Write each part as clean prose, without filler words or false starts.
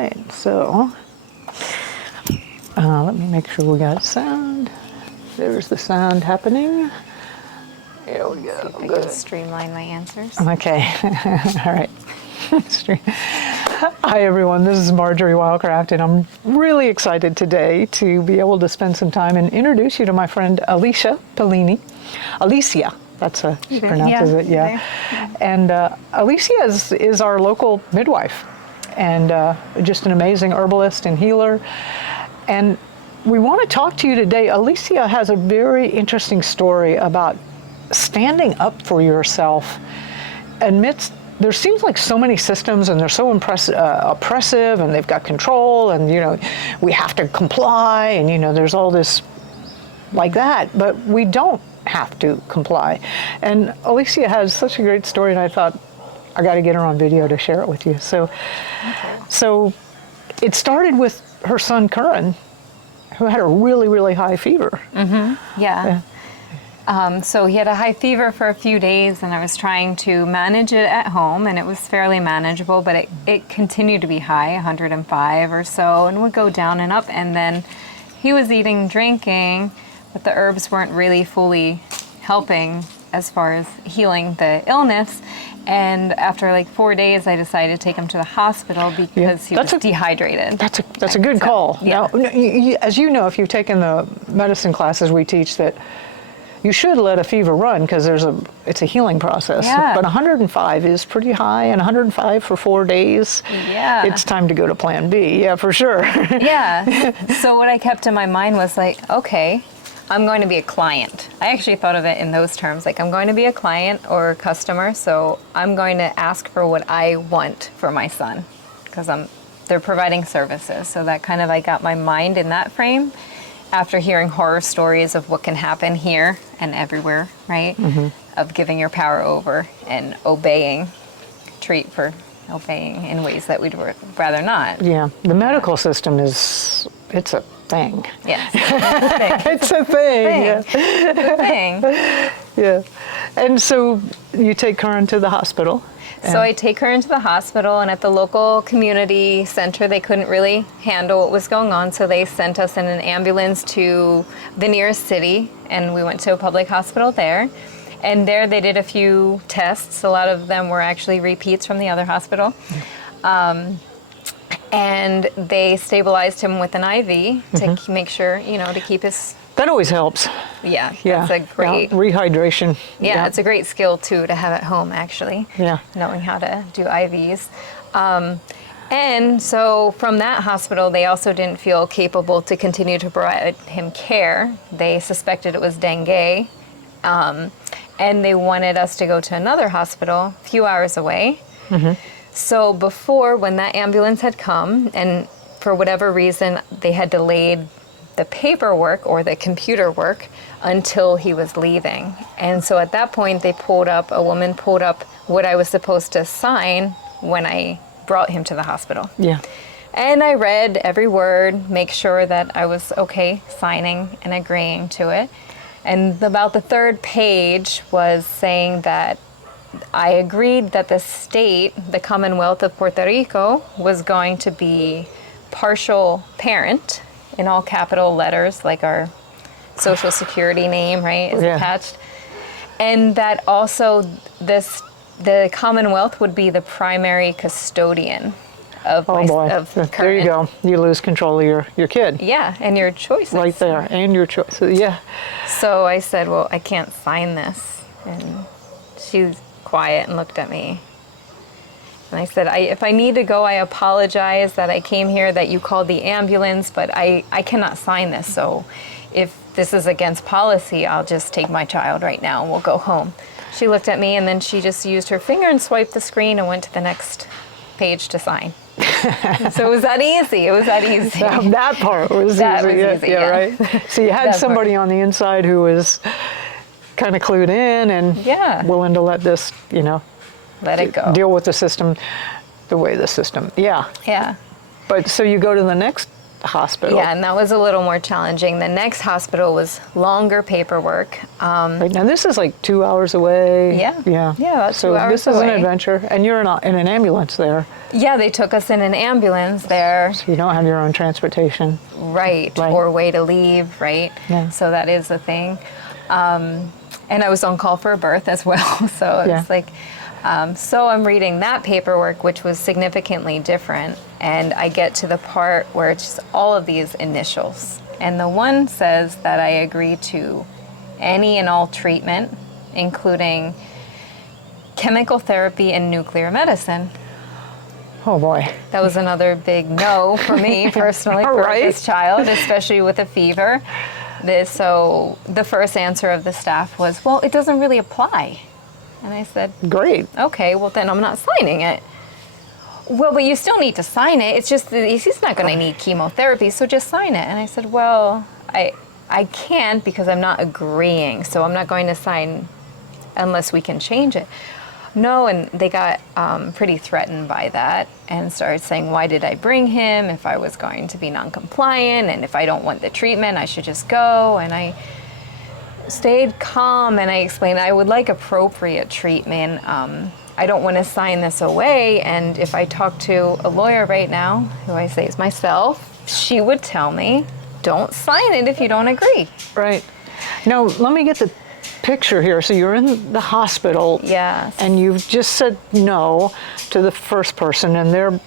right, so let me make sure we got sound. There's the sound happening. There we go. See if I Good. can streamline my answers. Okay, all right. Hi everyone, this is Marjorie Wildcraft, and I'm really excited today to be able to spend some time and introduce you to my friend Alicia Pellini. Alicia, that's how she pronounces it, yeah. And Alicia is our local midwife, and just an amazing herbalist and healer. And we want to talk to you today. Alicia has a very interesting story about standing up for yourself amidst, there seems like so many systems, and they're so oppressive, and they've got control, and we have to comply, and there's all this like that, but we don't have to comply. And Alicia has such a great story, and I thought I got to get her on video to share it with you. So it started with her son Curran, who had a really, really high fever. Yeah. So he had a high fever for a few days, and I was trying to manage it at home, and it was fairly manageable, but it continued to be high, 105 or so, and would go down and up. And then he was eating, drinking, but the herbs weren't really fully helping as far as healing the illness. And after like 4 days, I decided to take him to the hospital because he was dehydrated. That's a good call. Yeah. Now, as you know, if you've taken the medicine classes, we teach that you should let a fever run because it's a healing process. Yeah. But 105 is pretty high, and 105 for 4 days, Yeah. it's time to go to plan B, yeah, for sure. Yeah. So what I kept in my mind was like, okay, I'm going to be a client. I actually thought of it in those terms, like I'm going to be a client or a customer, so I'm going to ask for what I want for my son because they're providing services. So that kind of, I got my mind in that frame after hearing horror stories of what can happen here and everywhere, right? Of giving your power over and obeying, treat for obeying in ways that we'd rather not. Yeah, the medical system it's a thing. Yes. It's a thing. Yeah. It's a thing. Yeah. And so you take Curran to the hospital. So I take her into the hospital, and at the local community center, they couldn't really handle what was going on, so they sent us in an ambulance to the nearest city, and we went to a public hospital there. And there they did a few tests. A lot of them were actually repeats from the other hospital. And they stabilized him with an IV to make sure, to keep his... That always helps. Yeah, Yeah. that's a great... Rehydration. Yeah, it's a great skill, too, to have at home, actually. Yeah. Knowing how to do IVs. And so from that hospital, they also didn't feel capable to continue to provide him care. They suspected it was dengue. And they wanted us to go to another hospital a few hours away. So before, when that ambulance had come, and for whatever reason, they had delayed the paperwork or the computer work until he was leaving. And so at that point, a woman pulled up what I was supposed to sign when I brought him to the hospital. Yeah. And I read every word, make sure that I was okay signing and agreeing to it. And about the third page was saying that I agreed that the state, the Commonwealth of Puerto Rico, was going to be partial parent in all capital letters, like our social security name, right, is attached. And that also the Commonwealth would be the primary custodian of There Curran. you go. You lose control of your kid. Yeah, and your choices. Right there, and your choices, yeah. So I said, well, I can't sign this. And she was quiet and looked at me. And I said, if I need to go, I apologize that I came here, that you called the ambulance, but I cannot sign this. So if this is against policy, I'll just take my child right now and we'll go home. She looked at me, and then she just used her finger and swiped the screen and went to the next page to sign. So it was that easy. It was that easy. That part was easy. Yeah, right? So you had somebody on the inside who was kind of clued in and willing to let this, let it go. Deal with the system the way the system, Yeah. But so you go to the next hospital. Yeah, and that was a little more challenging. The next hospital was longer paperwork. Right, now this is like 2 hours away. Yeah. Yeah. Yeah, about so 2 hours this is away. an adventure, and you're in an ambulance there. Yeah, they took us in an ambulance there. So you don't have your own transportation. Right, Right. or way to leave, right? Yeah. So that is a thing. And I was on call for a birth as well. So Yeah. it's like, so I'm reading that paperwork, which was significantly different. And I get to the part where it's just all of these initials. And the one says that I agree to any and all treatment, including chemical therapy and nuclear medicine. Oh boy. That was another big no for me personally for Right. this child, especially with a fever. So the first answer of the staff was, well, it doesn't really apply. And I said, Great. okay, well then I'm not signing it. Well, but you still need to sign it. It's just that he's not going to need chemotherapy, so just sign it. And I said, well, I can't because I'm not agreeing, so I'm not going to sign unless we can change it. No, and they got pretty threatened by that and started saying, why did I bring him if I was going to be non-compliant, and if I don't want the treatment, I should just go. And I stayed calm and I explained I would like appropriate treatment. I don't want to sign this away, and if I talk to a lawyer right now, who I say is myself, she would tell me, don't sign it if you don't agree. Right. Now, let me get the picture here. So you're in the hospital. Yes. And you've just said no to the first person, and they're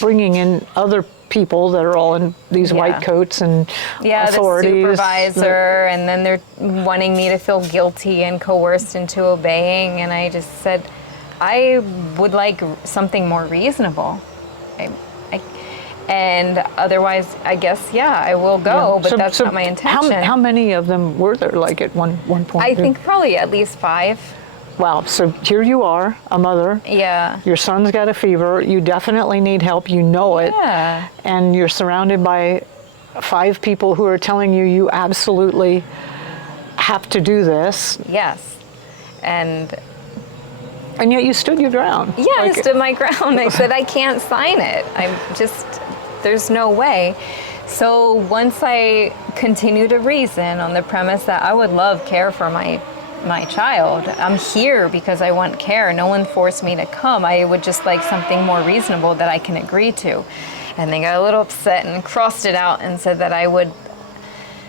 bringing in other people that are all in these Yeah. white coats and authorities. The supervisor, and then they're wanting me to feel guilty and coerced into obeying, and I just said, I would like something more reasonable. And otherwise, I guess, yeah, I will go, Yeah. but So- that's so not my intention. How many of them were there, like at one point? I think probably at least 5. Wow. So here you are, a mother. Yeah. Your son's got a fever. You definitely need help. You know it. Yeah. And you're surrounded by 5 people who are telling you you absolutely have to do this. Yes. And And yet you stood your ground. yeah, I stood my ground. I said, I can't sign it. There's no way. So once I continue to reason on the premise that I would love care for my child, I'm here because I want care. No one forced me to come. I would just like something more reasonable that I can agree to. And they got a little upset and crossed it out and said that I would,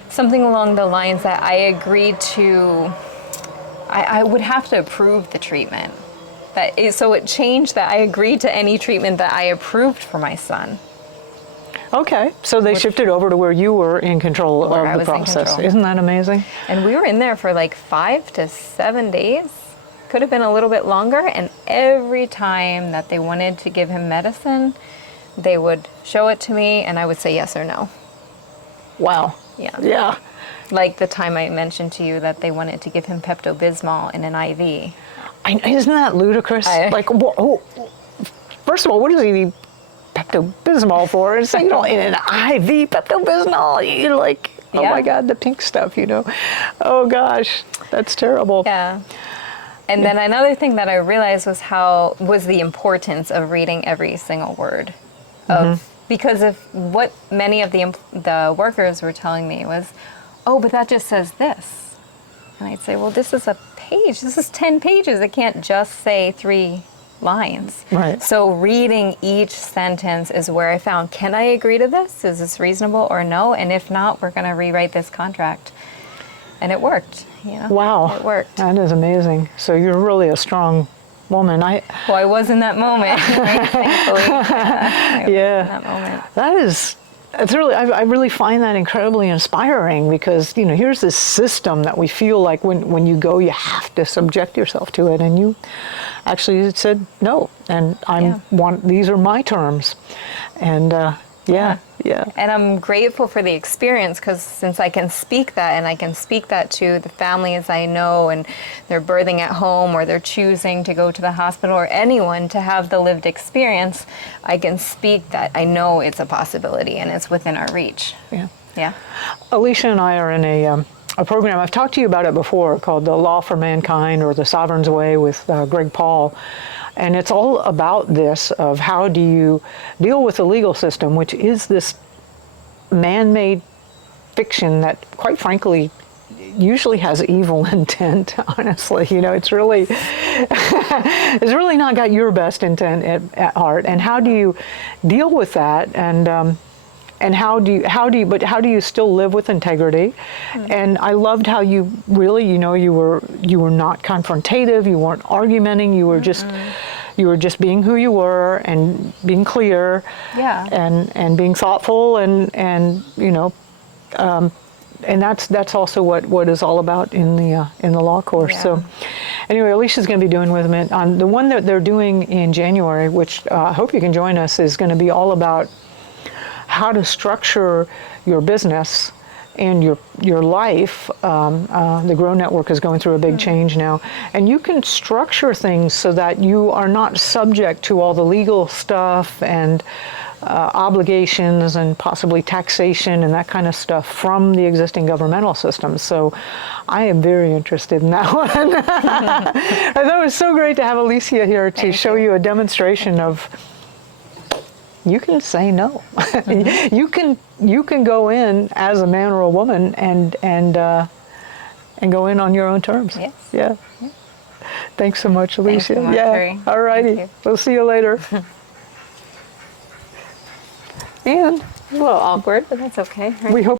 something along the lines that I agreed to, I would have to approve the treatment. So it changed that I agreed to any treatment that I approved for my son. Okay. So they shifted over to where you were in control Where I of the was in process. control. Isn't that amazing? And we were in there for like 5 to 7 days. Could have been a little bit longer. And every time that they wanted to give him medicine, they would show it to me and I would say yes or no. Wow. Yeah. Yeah. Like the time I mentioned to you that they wanted to give him Pepto-Bismol in an IV. Isn't that ludicrous? First of all, what does he need Pepto-Bismol for? It's like, in an IV Pepto-Bismol, you're like, oh Yeah. my God, the pink stuff, Oh gosh, that's terrible. Yeah. And then another thing that I realized was the importance of reading every single word because of what many of the workers were telling me was, oh, but that just says this. And I'd say, well, this is a page. This is 10 pages. It can't just say 3 lines. Right. So reading each sentence is where I found, can I agree to this? Is this reasonable or no? And if not, we're going to rewrite this contract. And it worked. Wow. It worked. That is amazing. So you're really a strong woman. Well, I was in that moment, thankfully. Yeah. In that moment. It's really, I really find that incredibly inspiring because, here's this system that we feel like when you go, you have to subject yourself to it. And you actually said no. And these are my terms. And yeah. And I'm grateful for the experience because since I can speak that and I can speak that to the families I know and they're birthing at home or they're choosing to go to the hospital or anyone to have the lived experience, I can speak that I know it's a possibility and it's within our reach. Yeah. Yeah. Alicia and I are in a program, I've talked to you about it before, called The Law for Mankind or The Sovereign's Way with Greg Paul. And it's all about this of how do you deal with the legal system, which is this man-made fiction that, quite frankly, usually has evil intent. Honestly, it's really it's really not got your best intent at heart. And how do you deal with that? And how do you still live with integrity? And I loved how you really, you were not confrontative, you weren't argumenting, you were just being who you were and being clear, and being thoughtful, and that's also what is all about in the law course. Yeah. So anyway, Alicia's going to be doing with me on the one that they're doing in January, which I hope you can join us, is going to be all about how to structure your business and your life. The Grow Network is going through a big change now, and you can structure things so that you are not subject to all the legal stuff and obligations and possibly taxation and that kind of stuff from the existing governmental system. So I am very interested in that one. I thought it was so great to have Alicia here to show you a demonstration of you can say no. You can go in as a man or a woman and go in on your own terms. Yes. Yeah. Thanks so much, Alicia. Thanks so much, Carrie. All righty. Thank you. We'll see you later. And A little awkward, but that's okay. Right? we hope